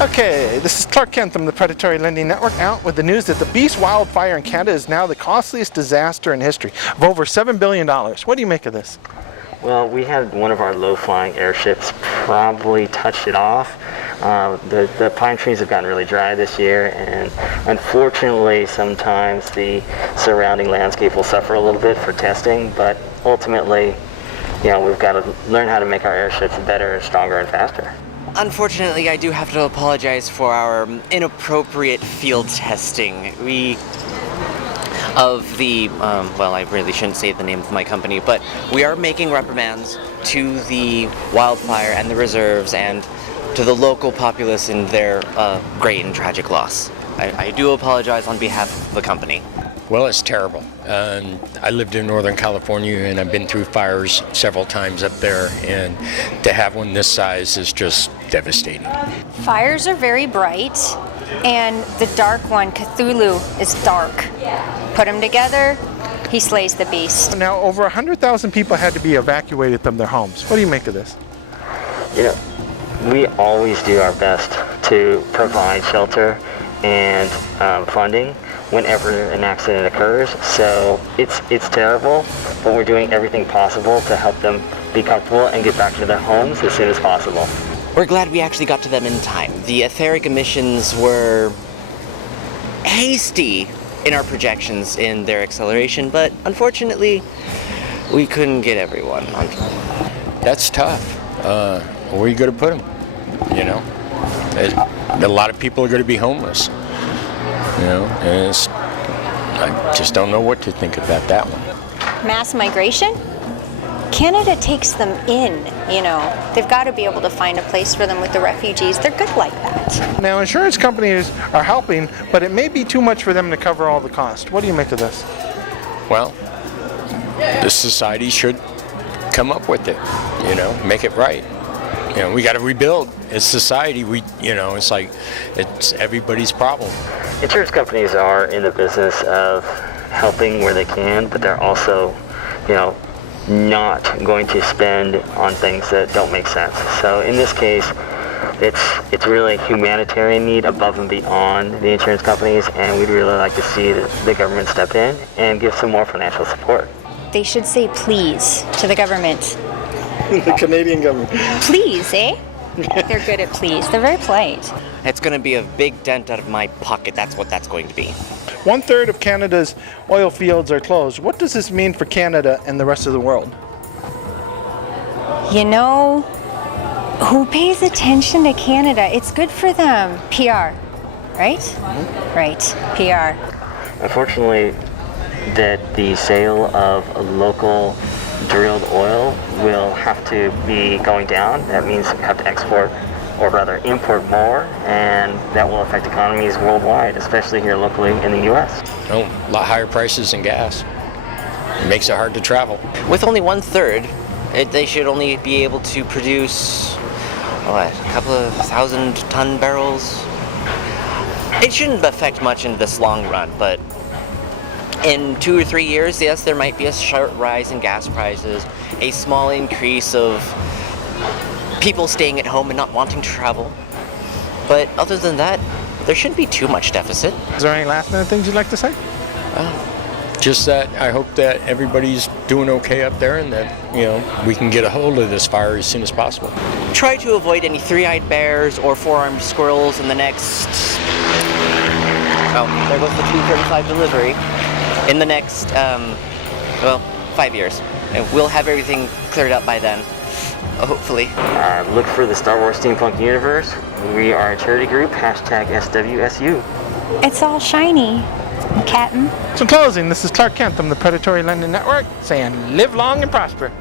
Okay, this is Clark Kent from the Predatory Lending Network, out with the news that the Beast wildfire in Canada is now the costliest disaster in history of over $7 billion. What do you make of this? Well, we had one of our low-flying airships probably touch it off. The pine trees have gotten really dry this year, and unfortunately sometimes the surrounding landscape will suffer a little bit for testing, but ultimately, we've got to learn how to make our airships better, stronger, and faster. Unfortunately, I do have to apologize for our inappropriate field testing. Well, I really shouldn't say the name of my company, but we are making reprimands to the wildfire and the reserves and to the local populace in their great and tragic loss. I do apologize on behalf of the company. Well, it's terrible. I lived in Northern California and I've been through fires several times up there, and to have one this size is just devastating. Fires are very bright, and the dark one, Cthulhu, is dark. Put them together, he slays the beast. Now, over 100,000 people had to be evacuated from their homes. What do you make of this? We always do our best to provide shelter and funding whenever an accident occurs. So it's terrible, but we're doing everything possible to help them be comfortable and get back to their homes as soon as possible. We're glad we actually got to them in time. The etheric emissions were hasty in our projections in their acceleration, but unfortunately, we couldn't get everyone on. That's tough. Where are you going to put them? A lot of people are going to be homeless. And I just don't know what to think about that one. Mass migration? Canada takes them in, They've got to be able to find a place for them with the refugees. They're good like that. Now, insurance companies are helping, but it may be too much for them to cover all the cost. What do you make of this? Well, the society should come up with it, make it right. We got to rebuild as society. It's everybody's problem. Insurance companies are in the business of helping where they can, but they're also, not going to spend on things that don't make sense. So in this case, it's really a humanitarian need above and beyond the insurance companies, and we'd really like to see the government step in and give some more financial support. They should say please to the government. The Canadian government. Please, eh? They're good at please. They're very polite. It's going to be a big dent out of my pocket. That's what that's going to be. 1/3 of Canada's oil fields are closed. What does this mean for Canada and the rest of the world? Who pays attention to Canada? It's good for them. PR, right? Mm-hmm. Right, PR. Unfortunately, that the sale of local drilled oil will have to be going down. That means we have to export, or rather import more, and that will affect economies worldwide, especially here locally in the U.S. A lot higher prices in gas. It makes it hard to travel. With only 1/3, they should only be able to produce, a couple of 1,000-ton barrels. It shouldn't affect much in this long run, but in 2 or 3 years, yes, there might be a sharp rise in gas prices, a small increase of people staying at home and not wanting to travel. But other than that, there shouldn't be too much deficit. Is there any last minute things you'd like to say? Just that I hope that everybody's doing okay up there, and that, we can get a hold of this fire as soon as possible. Try to avoid any three-eyed bears or four-armed squirrels in the next... there goes the 235 delivery. In the next, 5 years. And we'll have everything cleared up by then, hopefully. Look for the Star Wars Steampunk Universe. We are a charity group, #SWSU. It's all shiny, Captain. So in closing, this is Clark Kent from the Predatory Lending Network saying live long and prosper.